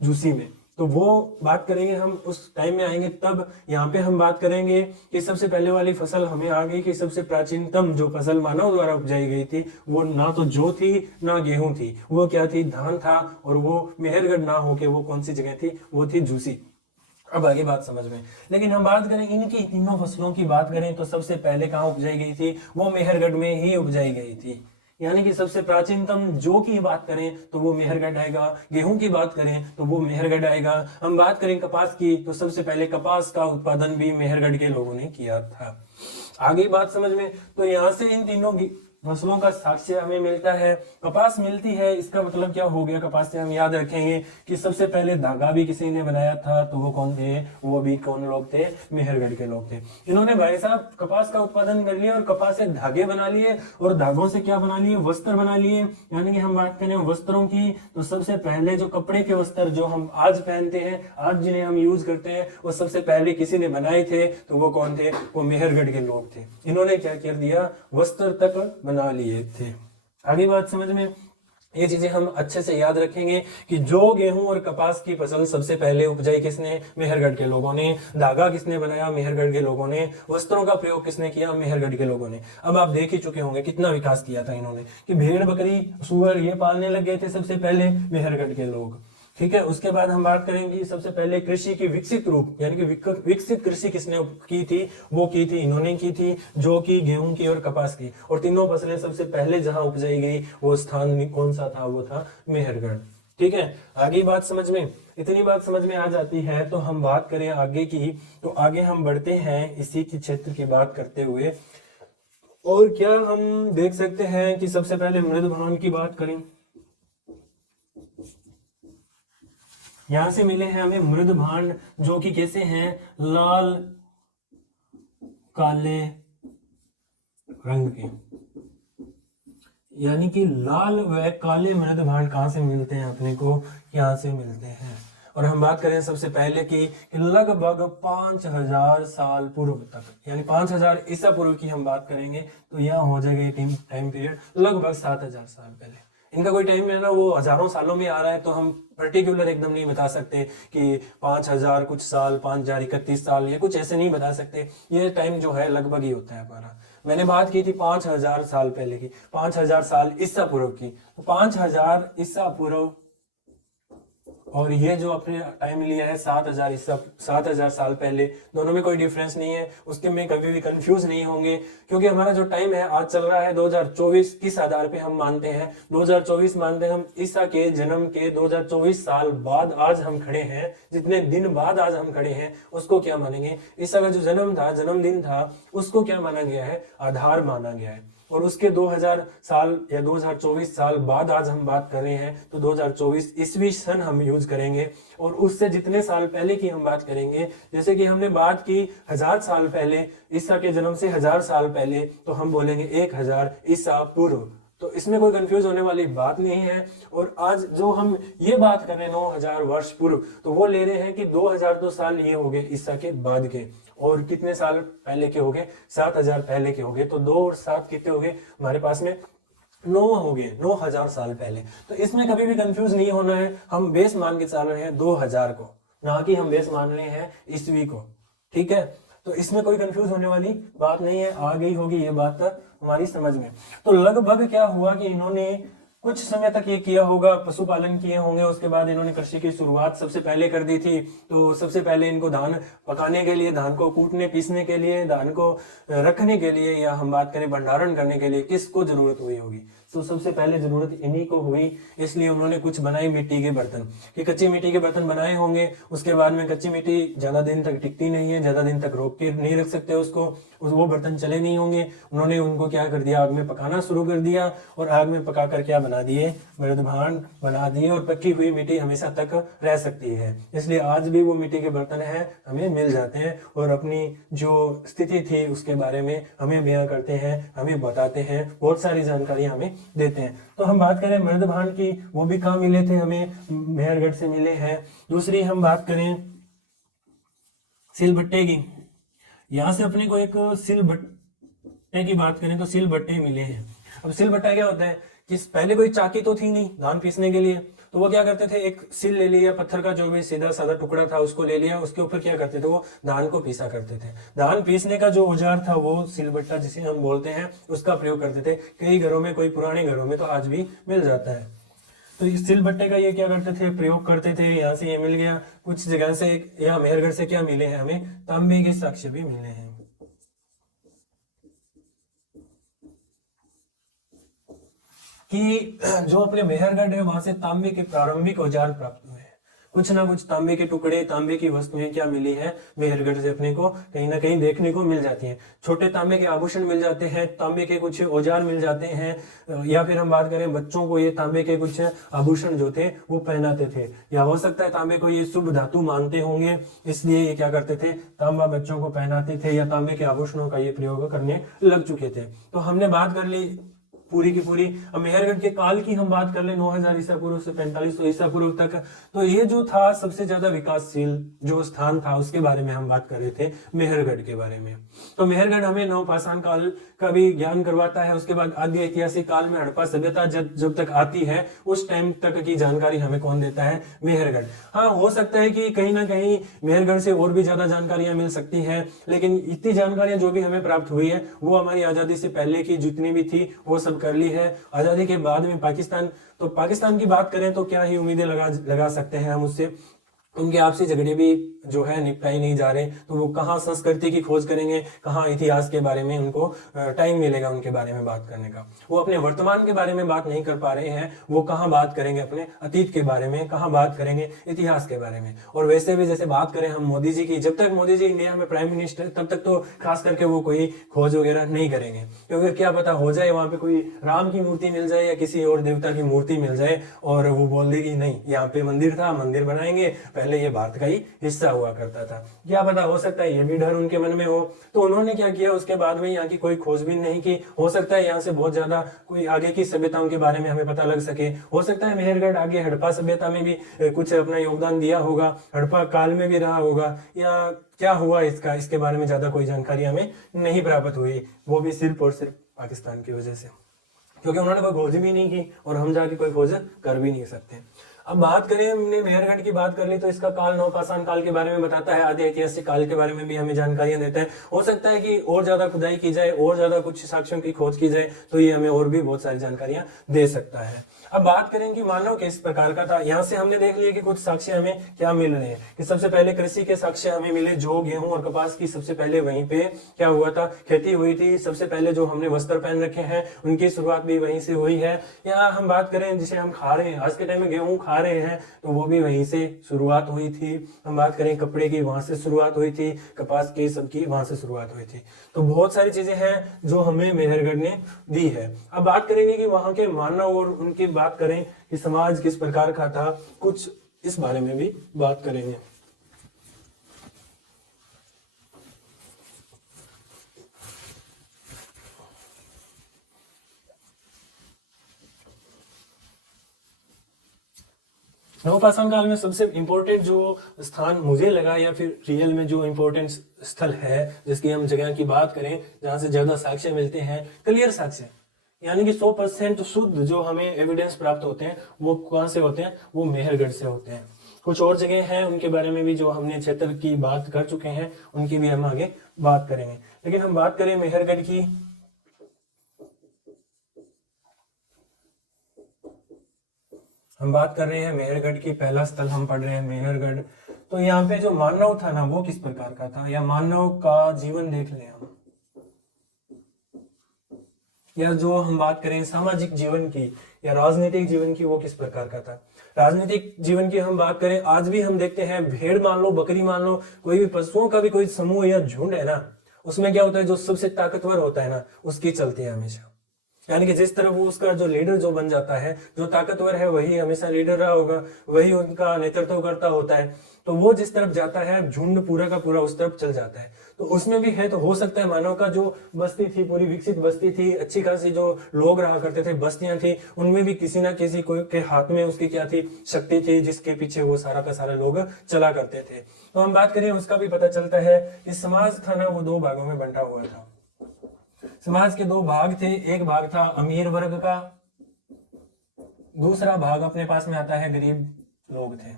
जूसी में। तो वो बात करेंगे हम, उस टाइम में आएंगे तब। यहाँ पे हम बात करेंगे कि सबसे पहले वाली फसल हमें आ गई कि सबसे प्राचीनतम जो फसल मानव द्वारा उपजाई गई थी, वो ना तो जौ थी ना गेहूं थी, वो क्या थी, धान था। और वो मेहरगढ़ ना होके वो कौन सी जगह थी, वो थी जूसी। अब आगे बात समझ में। लेकिन हम बात करें इनकी तीनों फसलों की बात करें तो सबसे पहले कहाँ उपजाई गई थी, वो मेहरगढ़ में ही उपजाई गई थी। यानी कि सबसे प्राचीनतम जौ की बात करें तो वो मेहरगढ़ आएगा, गेहूं की बात करें तो वो मेहरगढ़ आएगा। हम बात करें कपास की तो सबसे पहले कपास का उत्पादन भी मेहरगढ़ के लोगों ने किया था। आगे बात समझ में। तो यहाँ से इन तीनों फसलों का साक्ष्य हमें मिलता है। कपास मिलती है, इसका मतलब क्या हो गया, कपास से हम याद रखेंगे कि सबसे पहले धागा भी किसी ने बनाया था, तो वो कौन थे, वो भी कौन लोग थे, मेहरगढ़ के लोग थे। इन्होंने भाई साहब कपास का उत्पादन कर लिया और कपास से धागे बना लिए, और धागों से क्या बना लिए, वस्त्र बना लिए। यानी कि हम बात करें वस्त्रों की तो सबसे पहले जो कपड़े के वस्त्र जो हम आज पहनते हैं, आज जिन्हें हम यूज करते हैं, वो सबसे पहले किसी ने बनाए थे, तो वो कौन थे, वो मेहरगढ़ के लोग थे। इन्होंने क्या कर दिया, वस्त्र तक बना लिए थे। आगे बात समझ में। ये चीजें हम अच्छे से याद रखेंगे कि जो गेहूं और कपास की फसल सबसे पहले उपजाई किसने, मेहरगढ़ के लोगों ने। धागा किसने बनाया, मेहरगढ़ के लोगों ने। वस्त्रों का प्रयोग किसने किया, मेहरगढ़ के लोगों ने। अब आप देख ही चुके होंगे कितना विकास किया था इन्होंने, कि भेड़ बकरी सूअर ये पालने लग गए थे सबसे पहले मेहरगढ़ के लोग। ठीक है, उसके बाद हम बात करेंगे सबसे पहले कृषि की विकसित रूप यानी कि विकसित कृषि किसने की थी, वो की थी इन्होंने की थी, जो कि गेहूं की और कपास की। और तीनों फसलें सबसे पहले जहां उपजाई गई वो स्थान कौन सा था, वो था मेहरगढ़। ठीक है, आगे बात समझ में, इतनी बात समझ में आ जाती है। तो हम बात करें आगे की, तो आगे हम बढ़ते हैं इसी की क्षेत्र की बात करते हुए। और क्या हम देख सकते हैं कि सबसे पहले मृदभान की बात करें। यहां से मिले हैं हमें मृद भांड, जो कि कैसे हैं, लाल काले रंग के। यानी कि लाल व काले मृद भांड कहां से मिलते हैं अपने को, यहां से मिलते हैं। और हम बात करें सबसे पहले की लगभग 5000 साल पूर्व तक, यानी 5000 ईसा पूर्व की हम बात करेंगे तो यह हो जाएगा टाइम पीरियड लगभग 7000 साल पहले। इनका कोई टाइम है ना, वो हजारों सालों में आ रहा है, तो हम पर्टिकुलर एकदम नहीं बता सकते कि 5000 कुछ साल, 5031 साल, या कुछ ऐसे नहीं बता सकते। ये टाइम जो है लगभग ही होता है हमारा। मैंने बात की थी 5000 साल पहले की, 5000 साल ईसा पूर्व की, तो 5000 ईसा पूर्व और ये जो अपने टाइम लिया है 7000 साल पहले, दोनों में कोई डिफरेंस नहीं है। उसके में कभी भी कंफ्यूज नहीं होंगे, क्योंकि हमारा जो टाइम है आज चल रहा है 2024। किस आधार पे हम मानते हैं 2024 मानते हैं हम, ईसा के जन्म के 2024 साल बाद आज हम खड़े हैं, जितने दिन बाद आज हम खड़े हैं उसको क्या मानेंगे, ईसा का जो जन्म था, जन्मदिन था, उसको क्या माना गया है, आधार माना गया है। और उसके 2000 साल या 2024 साल बाद आज हम बात कर रहे हैं, तो 2024 ईस्वी सन हम यूज करेंगे। और उससे जितने साल पहले की हम बात करेंगे, जैसे कि हमने बात की 1000 साल पहले, ईसा के जन्म से 1000 साल पहले, तो हम बोलेंगे 1000 ईसा पूर्व। तो इसमें कोई कंफ्यूज होने वाली बात नहीं है। और आज जो हम ये बात कर रहे हैं 9000 वर्ष पूर्व, तो वो ले रहे हैं कि 2000 तो साल ये हो गए ईसा के बाद के, और कितने साल पहले के हो गए, 7000 पहले के हो गए। तो 2 और 7 कितने हो गए हमारे पास में, 9 हो गए, 9000 साल पहले। तो इसमें कभी भी कंफ्यूज नहीं होना है, हम बेस मान के चल रहे हैं 2000 को, ना कि हम बेस मान रहे हैं ईस्वी को। ठीक है, तो इसमें कोई कंफ्यूज होने वाली बात नहीं है, आ गई होगी ये बात हमारी समझ में। तो लगभग क्या हुआ कि इन्होंने कुछ समय तक ये किया होगा, पशुपालन किए होंगे, उसके बाद इन्होंने कृषि की शुरुआत सबसे पहले कर दी थी। तो सबसे पहले इनको धान पकाने के लिए, धान को कूटने पीसने के लिए, धान को रखने के लिए, या हम बात करें भंडारण करने के लिए किसको जरूरत हुई होगी, तो सबसे पहले जरूरत इन्हीं को हुई। इसलिए उन्होंने कुछ बनाए मिट्टी के बर्तन, कि कच्ची मिट्टी के बर्तन बनाए होंगे। उसके बाद में कच्ची मिट्टी ज्यादा दिन तक टिकती नहीं है, ज्यादा दिन तक रोक के नहीं रख सकते उसको, वो बर्तन चले नहीं होंगे। उन्होंने उनको क्या कर दिया, आग में पकाना शुरू कर दिया, और आग में पका कर क्या बना दिए, मृद भांड बना दिए। और पकी हुई मिट्टी हमेशा तक रह सकती है, इसलिए आज भी वो मिट्टी के बर्तन हैं हमें मिल जाते हैं, और अपनी जो स्थिति थी उसके बारे में हमें बयां करते हैं, हमें बताते हैं, बहुत सारी जानकारी हमें देते हैं। तो हम बात करें मृद भांड की, वो भी कहाँ मिले थे, हमें मेहरगढ़ से मिले हैं। दूसरी हम बात करें सिलबट्टे की, यहां से अपने को एक सिलबट्टे की बात करें तो सिलबट्टे मिले हैं। अब सिलबट्टा क्या होता है कि पहले कोई चाकी तो थी नहीं धान पीसने के लिए, तो वो क्या करते थे, एक सिल ले लिया, पत्थर का जो भी सीधा साधा टुकड़ा था उसको ले लिया, उसके ऊपर क्या करते थे, वो धान को पीसा करते थे। धान पीसने का जो औजार था वो सिलबट्टा जिसे हम बोलते हैं, उसका प्रयोग करते थे। कई घरों में, कोई पुराने घरों में तो आज भी मिल जाता है। तो इस सिलबट्टे का ये क्या करते थे, प्रयोग करते थे। यहाँ से ये मिल गया, कुछ जगह से, यहाँ मेहरगढ़ से क्या मिले हैं हमें, तांबे के साक्ष्य भी मिले हैं, कि जो अपने मेहरगढ़ है वहां से तांबे के प्रारंभिक औजार प्राप्त हुए हैं। कुछ ना कुछ तांबे के टुकड़े, तांबे की वस्तुएं क्या मिली है, मेहरगढ़ से अपने को कहीं ना कहीं देखने को मिल जाती हैं। छोटे तांबे के आभूषण मिल जाते हैं, तांबे के कुछ औजार मिल जाते हैं, या फिर हम बात करें बच्चों को ये तांबे के कुछ आभूषण जो थे वो पहनाते थे, या हो सकता है तांबे को ये शुभ धातु मानते होंगे, इसलिए ये क्या करते थे, तांबा बच्चों को पहनाते थे, या तांबे के आभूषणों का ये प्रयोग करने लग चुके थे। तो हमने बात कर ली पूरी की पूरी। अब मेहरगढ़ के काल की हम बात कर ले 9000 ईसा पूर्व से 4500 ईसा पूर्व तक, तो ये जो था सबसे ज्यादा विकासशील जो स्थान था उसके बारे में हम बात कर रहे थे, मेहरगढ़ के बारे में। तो मेहरगढ़ हमें नवपाषाण काल का भी ज्ञान करवाता है। उसके बाद आद्य ऐतिहासिक काल में हड़प्पा सभ्यता जब तक आती है उस टाइम तक की जानकारी हमें कौन देता है, मेहरगढ़। हाँ, हो सकता है कि कहीं ना कहीं मेहरगढ़ से और भी ज्यादा जानकारियां मिल सकती है, लेकिन इतनी जानकारियां जो भी हमें प्राप्त हुई है वो हमारी आजादी से पहले की जितनी भी थी वो सब कर ली है। आजादी के बाद में पाकिस्तान की बात करें तो क्या ही उम्मीदें लगा सकते हैं हम उससे। उनके आपसी झगड़े भी जो है निपटाए नहीं जा रहे, तो वो कहाँ संस्कृति की खोज करेंगे, कहाँ इतिहास के बारे में उनको टाइम मिलेगा उनके बारे में बात करने का। वो अपने वर्तमान के बारे में बात नहीं कर पा रहे हैं, वो कहाँ बात करेंगे अपने अतीत के बारे में, कहाँ बात करेंगे इतिहास के बारे में। और वैसे भी जैसे बात करें हम मोदी जी की, जब तक मोदी जी इंडिया में प्राइम मिनिस्टर तब तक तो खास करके वो कोई खोज वगैरह नहीं करेंगे, क्योंकि क्या पता हो जाए वहां पे कोई राम की मूर्ति मिल जाए या किसी और देवता की मूर्ति मिल जाए और वो बोल देगी नहीं यहाँ पे मंदिर था, मंदिर बनाएंगे, पहले ये भारत का ही हिस्सा हुआ करता था। क्या पता, हो सकता है ये भी डर उनके मन में हो। तो उन्होंने क्या किया, उसके बाद में यहाँ की कोई खोजबीन नहीं की। हो सकता है यहाँ से बहुत ज्यादा कोई आगे की सभ्यताओं के बारे में हमें पता लग सके। हो सकता है मेहरगढ़ आगे हड़प्पा सभ्यता में भी कुछ अपना योगदान दिया होगा, हड़प्पा काल में भी रहा होगा, या क्या हुआ इसके बारे में ज्यादा कोई जानकारी हमें नहीं प्राप्त हुई, वो भी सिर्फ और सिर्फ पाकिस्तान की वजह से, क्योंकि उन्होंने कोई खोज भी नहीं की और हम जाके कोई खोज कर भी नहीं सकते। अब बात करें, हमने मेहरगढ़ की बात कर ली, तो इसका काल नवपाषाण काल के बारे में बताता है, आदि ऐतिहासिक काल के बारे में भी हमें जानकारियां देता है। हो सकता है कि और ज्यादा खुदाई की जाए और ज्यादा कुछ साक्ष्यों की खोज की जाए तो ये हमें और भी बहुत सारी जानकारियां दे सकता है। अब बात करें कि मानव किस प्रकार का था, यहाँ से हमने देख लिया कि कुछ साक्ष्य हमें क्या मिल रहे हैं, कि सबसे पहले कृषि के साक्ष्य हमें मिले, जो गेहूं और कपास की सबसे पहले वहीं पे क्या हुआ था, खेती हुई थी। सबसे पहले जो हमने वस्त्र पहन रखे हैं उनकी शुरुआत भी वहीं से हुई है। या हम बात करें जिसे हम खा रहे हैं आज के टाइम में, गेहूं खा रहे हैं, तो वो भी वहीं से शुरुआत हुई थी। हम बात करें कपड़े की, वहां से शुरुआत हुई थी, कपास की सबकी वहां से शुरुआत हुई थी। तो बहुत सारी चीजें हैं जो हमें मेहरगढ़ ने दी है। अब बात करेंगे कि वहां के मानव और उनकी बात करें कि समाज किस प्रकार का था, कुछ इस बारे में भी बात करेंगे। नवपाषाण काल में सबसे इंपॉर्टेंट जो स्थान मुझे लगा, या फिर रियल में जो इंपॉर्टेंट स्थल है जिसकी हम जगह की बात करें जहां से ज्यादा साक्ष्य मिलते हैं, क्लियर साक्ष्य, यानी कि 100% शुद्ध जो हमें एविडेंस प्राप्त होते हैं, वो कहां से होते हैं, वो मेहरगढ़ से होते हैं। कुछ और जगह हैं उनके बारे में भी जो हमने क्षेत्र की बात कर चुके हैं, उनकी भी हम आगे बात करेंगे। लेकिन हम बात करें मेहरगढ़ की, हम बात कर रहे हैं मेहरगढ़ की, पहला स्थल हम पढ़ रहे हैं मेहरगढ़। तो यहाँ पे जो मानव था ना, वो किस प्रकार का था, या मानव का जीवन देख लें हम, या जो हम बात करें सामाजिक जीवन की या राजनीतिक जीवन की, वो किस प्रकार का था। राजनीतिक जीवन की हम बात करें, आज भी हम देखते हैं, भेड़ मान लो, बकरी मान लो, कोई भी पशुओं का भी कोई समूह या झुंड है ना, उसमें क्या होता है, जो सबसे ताकतवर होता है ना, उसकी चलती है हमेशा। यानी कि जिस तरह वो उसका जो लीडर जो बन जाता है, जो ताकतवर है वही हमेशा लीडर रहा होगा, वही उनका नेतृत्व करता होता है। तो वो जिस तरफ जाता है, झुंड पूरा का पूरा उस तरफ चल जाता है। तो उसमें भी है, तो हो सकता है मानव का जो बस्ती थी, पूरी विकसित बस्ती थी, अच्छी खासी जो लोग रहा करते थे, बस्तियां थी, उनमें भी किसी ना किसी को के हाथ में उसकी क्या थी, शक्ति थी, जिसके पीछे वो सारा का सारा लोग चला करते थे। तो हम बात करें उसका भी पता चलता है कि समाज था ना, वो दो भागों में बंटा हुआ था। समाज के दो भाग थे, एक भाग था अमीर वर्ग का, दूसरा भाग अपने पास में आता है गरीब लोग थे।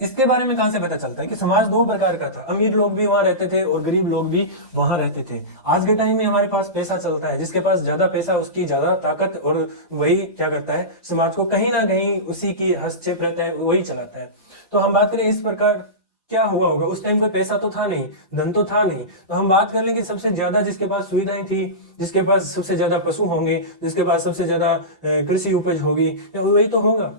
इसके बारे में कहां से पता चलता है कि समाज दो प्रकार का था, अमीर लोग भी वहां रहते थे और गरीब लोग भी वहां रहते थे। आज के टाइम में हमारे पास पैसा चलता है, जिसके पास ज्यादा पैसा उसकी ज्यादा ताकत, और वही क्या करता है, समाज को कहीं ना कहीं उसी की हस्तक्षेप रहता है, वही चलाता है। तो हम बात करें इस प्रकार क्या हुआ होगा, उस टाइम कोई पैसा तो था नहीं, धन तो था नहीं, तो हम बात कर लेंगे सबसे ज्यादा जिसके पास सुविधाएं थी, जिसके पास सबसे ज्यादा पशु होंगे, जिसके पास सबसे ज्यादा कृषि उपज होगी, वही तो होगा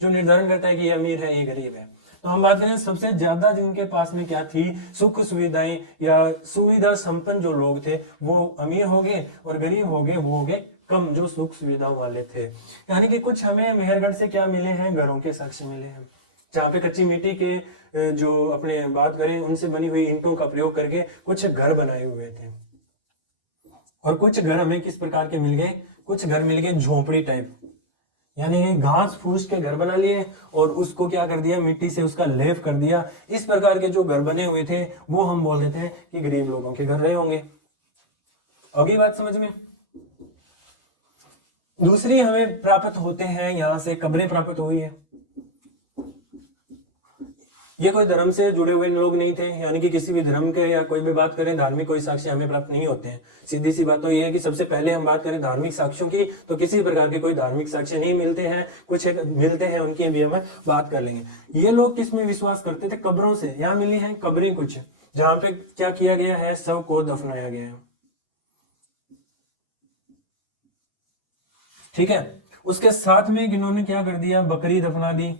जो निर्धारण करता है कि ये अमीर है, ये गरीब है। तो हम बात करें सबसे ज्यादा जिनके पास में क्या थी, सुख सुविधाएं या सुविधा संपन्न जो लोग थे, वो अमीर हो गए, और गरीब हो गए वो हो गए कम, जो सुख सुविधाओं वाले थे। यानी कि कुछ हमें मेहरगढ़ से क्या मिले हैं, घरों के साक्ष्य मिले हैं, जहाँ पे कच्ची मिट्टी के जो अपने बात करें उनसे बनी हुई ईंटों का प्रयोग करके कुछ घर बनाए हुए थे। और कुछ घर हमें किस प्रकार के मिल गए, कुछ घर मिल गए झोपड़ी टाइप, यानी घास फूस के घर बना लिए और उसको क्या कर दिया, मिट्टी से उसका लेप कर दिया। इस प्रकार के जो घर बने हुए थे वो हम बोल देते हैं कि गरीब लोगों के घर रहे होंगे। अगली बात समझ में। दूसरी हमें प्राप्त होते हैं यहां से कब्रें प्राप्त हुई है। ये कोई धर्म से जुड़े हुए लोग नहीं थे, यानी कि किसी भी धर्म के या कोई भी बात करें धार्मिक कोई साक्ष्य हमें प्राप्त नहीं होते हैं। सीधी सी बात तो ये है कि सबसे पहले हम बात करें धार्मिक साक्ष्यों की तो किसी प्रकार के कोई धार्मिक साक्ष्य नहीं मिलते हैं, कुछ मिलते हैं उनकी भी हम बात कर लेंगे। ये लोग किस में विश्वास करते थे, कब्रों से। यहाँ मिली है कब्रें कुछ, जहां पे क्या किया गया है, शव को दफनाया गया है, ठीक है। उसके साथ में इन्होंने क्या कर दिया, बकरी दफना दी।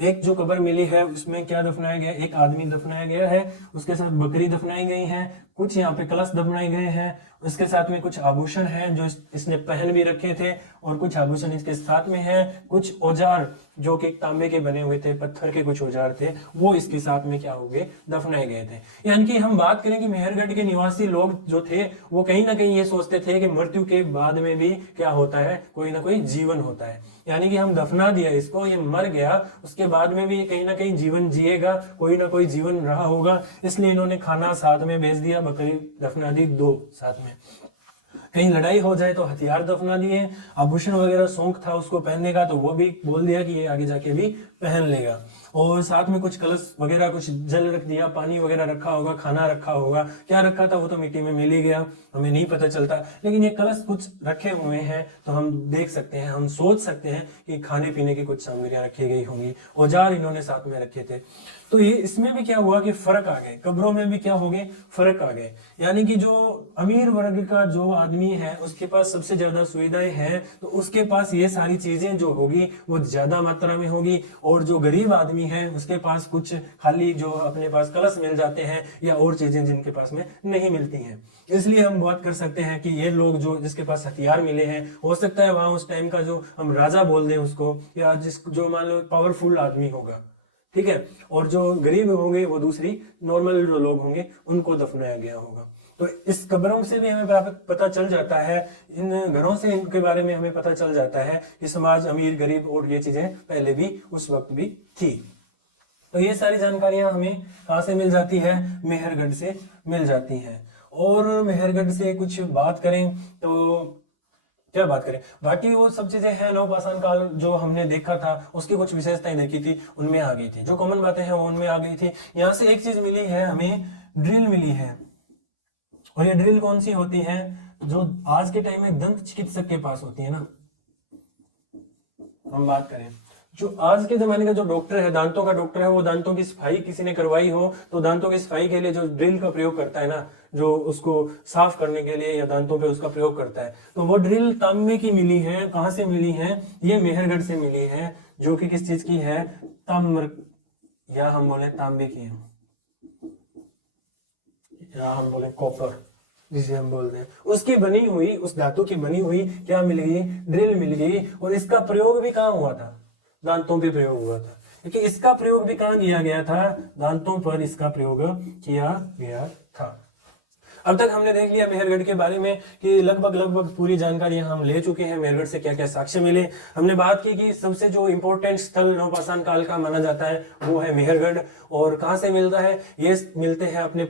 एक जो कब्र मिली है उसमें क्या दफनाया गया, एक आदमी दफनाया गया है, उसके साथ बकरी दफनाई गई है, कुछ यहाँ पे कलश दफनाए गए हैं, उसके साथ में कुछ आभूषण हैं जो इसने पहन भी रखे थे, और कुछ आभूषण इसके साथ में हैं, कुछ औजार जो कि तांबे के बने हुए थे, पत्थर के कुछ औजार थे, वो इसके साथ में क्या हो गए, दफनाए गए थे। यानी कि हम बात करें कि मेहरगढ़ के निवासी लोग जो थे वो कहीं ना कहीं ये सोचते थे कि मृत्यु के बाद में भी क्या होता है, कोई ना कोई जीवन होता है। यानी कि हम दफना दिया इसको, ये मर गया, उसके बाद में भी कहीं ना कहीं जीवन जिएगा, कोई ना कोई जीवन रहा होगा, इसलिए इन्होंने खाना साथ में भेज दिया, बकरी दफना दी 2 साथ में। कहीं लड़ाई हो जाए तो हथियार दफना दिए, आभूषण वगैरह शौक था उसको पहनने का तो वो भी बोल दिया कि ये आगे जाके भी पहन लेगा, और साथ में कुछ कलश वगैरह, कुछ जल रख दिया, पानी वगैरह रखा होगा, खाना रखा होगा, क्या रखा था वो तो मिट्टी में मिल ही गया, हमें नहीं पता चलता, लेकिन ये कलश कुछ रखे हुए हैं तो हम देख सकते हैं, हम सोच सकते हैं कि खाने पीने की कुछ सामग्रियां रखी गई होंगी, औजार इन्होंने साथ में रखे थे। तो ये इसमें भी क्या हुआ कि फर्क आ गए, कब्रों में भी क्या हो गए, फर्क आ गए। यानी कि जो अमीर वर्ग का जो आदमी है उसके पास सबसे ज्यादा सुविधाएं हैं, तो उसके पास ये सारी चीजें जो होगी वो ज्यादा मात्रा में होगी, और जो गरीब आदमी है उसके पास कुछ खाली जो अपने पास कलश मिल जाते हैं या और चीजें जिनके पास में नहीं मिलती हैं। इसलिए हम बात कर सकते हैं कि ये लोग जो जिसके पास हथियार मिले हैं, हो सकता है वहां उस टाइम का जो हम राजा बोल दें उसको, या जो मान लो पावरफुल आदमी होगा, ठीक है, और जो गरीब होंगे वो दूसरी नॉर्मल जो लोग होंगे उनको दफनाया गया होगा। तो इस कब्रों से भी हमें पता चल जाता है, इन घरों से इनके बारे में हमें पता चल जाता है कि समाज अमीर गरीब और ये चीजें पहले भी उस वक्त भी थी। तो ये सारी जानकारियां हमें कहां से मिल जाती है, मेहरगढ़ से मिल जाती हैं। और मेहरगढ़ से कुछ बात करें तो क्या बात करें, बाकी वो सब चीजें हैं, नवपाषाण काल जो हमने देखा था उसकी कुछ विशेषताएं देखी थी, उनमें आ गई थी, जो कॉमन बातें हैं वो उनमें आ गई थी। यहाँ से एक चीज मिली है हमें, ड्रिल मिली है, और ये ड्रिल कौन सी होती है, जो आज के टाइम में दंत चिकित्सक के पास होती है ना। हम बात करें जो आज के जमाने का जो डॉक्टर है, दांतों का डॉक्टर है, वो दांतों की सफाई किसी ने करवाई हो तो दांतों की सफाई के लिए जो ड्रिल का प्रयोग करता है ना, जो उसको साफ करने के लिए या दांतों पे उसका प्रयोग करता है, तो वो ड्रिल तांबे की मिली है। कहां से मिली है, ये मेहरगढ़ से मिली है, जो कि किस चीज की है, ताम्र, या हम बोले तांबे की है, या हम बोले कॉपर जिसे हम बोलते हैं, उसकी बनी हुई, उस धातु की बनी हुई क्या मिल गई, ड्रिल मिल गई। और इसका प्रयोग भी कहाँ हुआ था, दांतों पे प्रयोग हुआ था, क्योंकि इसका प्रयोग भी कहाँ किया गया था, दांतों पर इसका प्रयोग किया गया था। अब तक हमने देख लिया मेहरगढ़ के बारे में कि लगभग पूरी जानकारी हम ले चुके हैं, मेहरगढ़ से क्या क्या साक्ष्य मिले। हमने बात की कि सबसे जो इंपॉर्टेंट स्थल नवपाषाण काल का माना जाता है वो है मेहरगढ़, और कहाँ से मिलता है, ये मिलते हैं अपने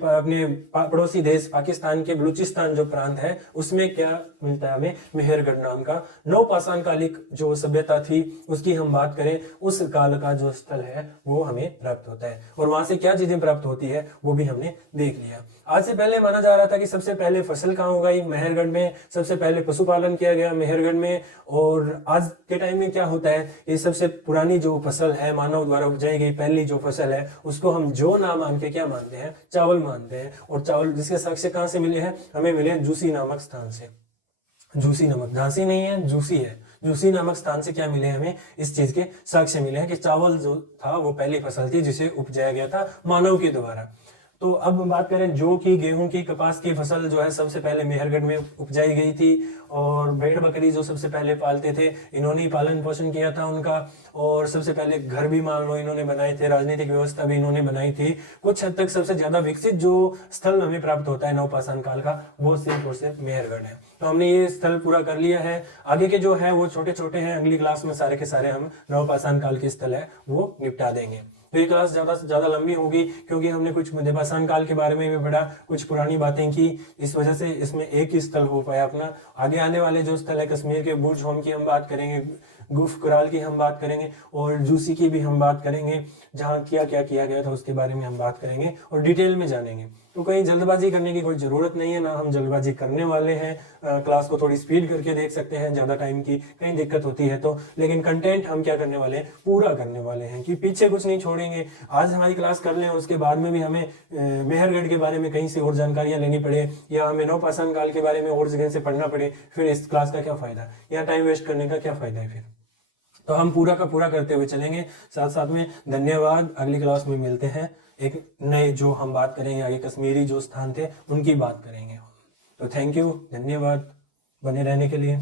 पड़ोसी देश पाकिस्तान के बलूचिस्तान जो प्रांत है उसमें क्या मिलता है हमें, मेहरगढ़ नाम का नवपाषाण कालिक जो सभ्यता थी उसकी हम बात करें, उस काल का जो स्थल है वो हमें प्राप्त होता है, और वहां से क्या चीजें प्राप्त होती है वो भी हमने देख लिया। आज से पहले माना जा रहा था कि सबसे पहले फसल कहाँ उगाई, मेहरगढ़ में, सबसे पहले पशुपालन किया गया मेहरगढ़ में, और आज के टाइम में क्या होता है, ये सबसे पुरानी जो फसल है मानव द्वारा उपजाई गई पहली जो फसल है उसको हम जो नाम मान के क्या मानते हैं, चावल मानते हैं। और चावल जिसके साक्ष्य कहाँ से मिले हैं, हमें मिले जूसी नामक स्थान से। जूसी नामक, झांसी नहीं है, जूसी है, जूसी नामक स्थान से क्या मिले हमें, इस चीज के साक्ष्य मिले हैं कि चावल जो था वो पहली फसल थी जिसे उपजाया गया था मानव के द्वारा। तो अब हम बात करें जौ की, गेहूं की, कपास की फसल जो है सबसे पहले मेहरगढ़ में उपजाई गई थी। और भेड़ बकरी जो सबसे पहले पालते थे, इन्होंने ही पालन पोषण किया था उनका। और सबसे पहले घर भी मान लो इन्होंने बनाए थे, राजनीतिक व्यवस्था भी इन्होंने बनाई थी। कुछ हद तक सबसे ज्यादा विकसित जो स्थल हमें प्राप्त होता है नवपाषाण काल का, वो सिर्फ और सिर्फ मेहरगढ़ है। तो हमने ये स्थल पूरा कर लिया है। आगे के जो है वो छोटे छोटे हैं, अगली क्लास में सारे के सारे हम नवपाषाण काल के स्थल है वो निपटा देंगे। तो ये क्लास ज्यादा से ज्यादा लंबी होगी, क्योंकि हमने कुछ मध्यपाषाण काल के बारे में भी पढ़ा, कुछ पुरानी बातें की, इस वजह से इसमें एक ही स्थल हो पाया अपना। आगे आने वाले जो स्थल है, कश्मीर के बुर्ज होम की हम बात करेंगे, गुफ कराल की हम बात करेंगे, और जूसी की भी हम बात करेंगे, जहाँ क्या क्या किया गया था उसके बारे में हम बात करेंगे और डिटेल में जानेंगे। तो कहीं जल्दबाजी करने की कोई जरूरत नहीं है, ना हम जल्दबाजी करने वाले हैं। क्लास को थोड़ी स्पीड करके देख सकते हैं ज्यादा टाइम की कहीं दिक्कत होती है तो, लेकिन कंटेंट हम क्या करने वाले हैं, पूरा करने वाले हैं, कि पीछे कुछ नहीं छोड़ेंगे। आज हमारी क्लास कर लें और उसके बाद में भी हमें मेहरगढ़ के बारे में कहीं से और जानकारियां लेनी पड़े, या हमें नवपाषाण काल के बारे में और जगह से पढ़ना पड़े, फिर इस क्लास का क्या फायदा, या टाइम वेस्ट करने का क्या फायदा है फिर। तो हम पूरा का पूरा करते हुए चलेंगे साथ साथ में। धन्यवाद, अगली क्लास में मिलते हैं। एक नए जो हम बात करेंगे आगे, कश्मीरी जो स्थान थे उनकी बात करेंगे। तो थैंक यू, धन्यवाद बने रहने के लिए।